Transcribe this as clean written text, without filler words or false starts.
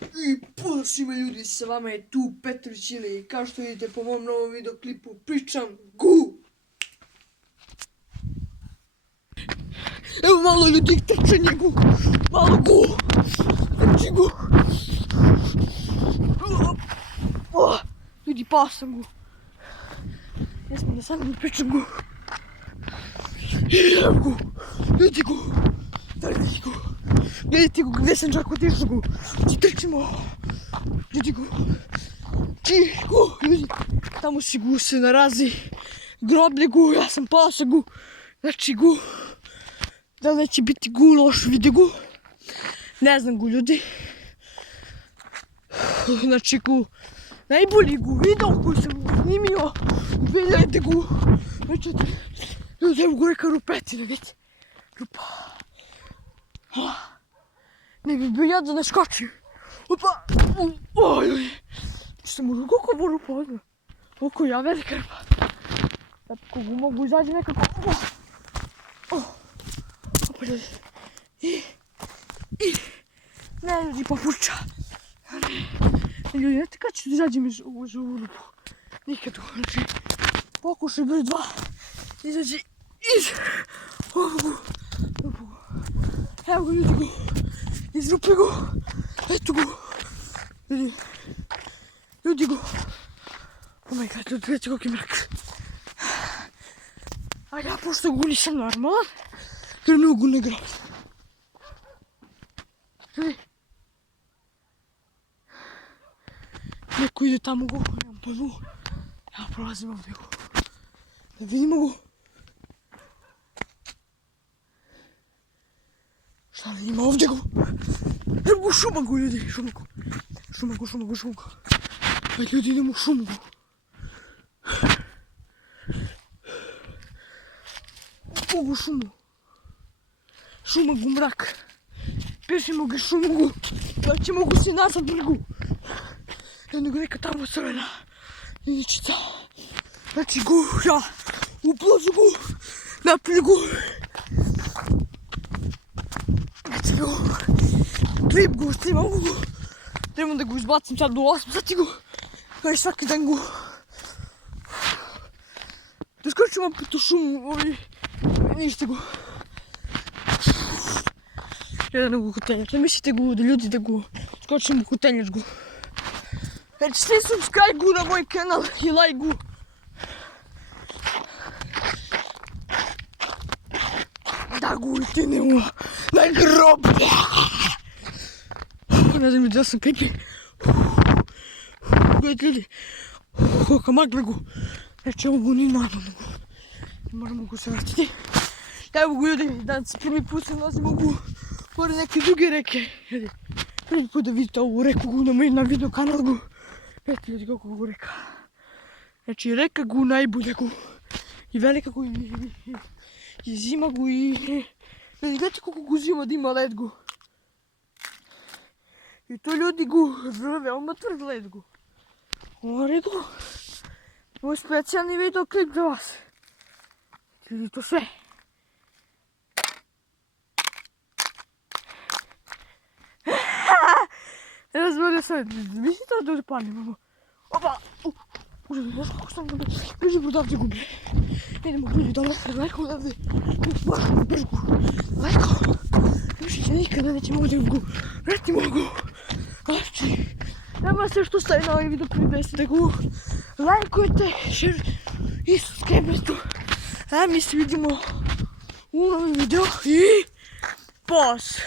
I pozdrav svima ljudi, sa vama je tu Petrović Ile i kao što vidite po mom novom videoklipu pričam gu! Evo malo ljudi trčanje gu! Malo gu! Trči gu! Ljudi pao sam gu! Ne smijem da sam pričam gu! Evo gu! Ljudi gu! Gledajte gu! Gledajte gu gdje sam čak otišao gu! Trčimo! Ljudi gu! Ljudi! Tamo si gu se narazi groblje gu, ja sam pao sa gu! Znači gu! Da li neće biti gu loš vidi gu? Ne znam gu ljudi! Znači gu! Najbolji gu video koji sam snimio! Gledajte gu! Znači ljudi evo gu neka rupetina, gledajte! Rupa! Ne bi bio ja da ne skočim! Opa! Oj! Što mogu koliko bu rupa odmah? Koliko ja velika rupa! Sad kogu mogu izađi nekako... Opa ljudi! Ne ljudi popuča! Ne ljudi, znate kad ću da izađem iz ovu rupu? Nikad, znači... Pokušaj broj 2 izađi iz ovu rupu. Evo ga ljudi gu! Iz rupe gu! Eto gu! Ljudi gu! Oh my god, ljudi, gledajte koliko je mrak. A ja pošto gu nisam normalan, krenuo gu na grob. Ljudi! Neko ide tamo gu, nemam pojmu. Ja prolazim ovdje gu. Da vidimo gu. Šta li ima ovdje gu? Evo gu šuma gu ljudi, šuma gu. Šuma gu. Ajde ljudi idemo u šumu gu. Ogu šumu. Šuma gu mrak. Pješimo ga šumu gu. Da ćemo gu si nazad brgu. Jedno ga neka tamo crvena. Liničica. Znači gu, ja. U plažu gu. Napolje gu. Znači gu. Klip gu, snimam gu. Trebam da gu izbacim sad do 8 sati gu. Kao i svaki dan gu. Da skočim opet u šumu, ništa gu. Jedan gu kotenjač, ne mislite gu da ljudi da gu skočim u kotenjač gu. Znači svi subscribe gu na moj kanal i like gu. Da gu idemo na grob. Ne znam da sam klipi. Gledajte ljudi. Koliko magle gu. Znači ovo gu nije normalno gu. Ne možemo gu se vratiti. Evo gu ljudi, danas prvi put se nalazimo gu pored neke druge reke. Prvi put da vidite ovu reku gu na video kanal gu. Gledajte ljudi koliko gu reka. Znači reka gu najbolja gu. I velika gu i zima gu i... Gledajte koliko gu zima da ima led gu. I to ljudi gu, veoma tvrd led gu. Ovo gu. Ovo je specijalni videoklip za vas. Ljudi to sve. Razvodio sam, mislite da ovdje palim. Opa! Znaš kako sam ga bežim odavde gubi. Idemo ljudi daleko odavde. Baš gu. Daleko. Više se nikada nećemo ovdje gu. Vratimo gu. Znači, nema sve što stavi na ovaj video pribesite gu. Lajkujte, share i subscribe-te. A mi se vidimo u novom videu i pos.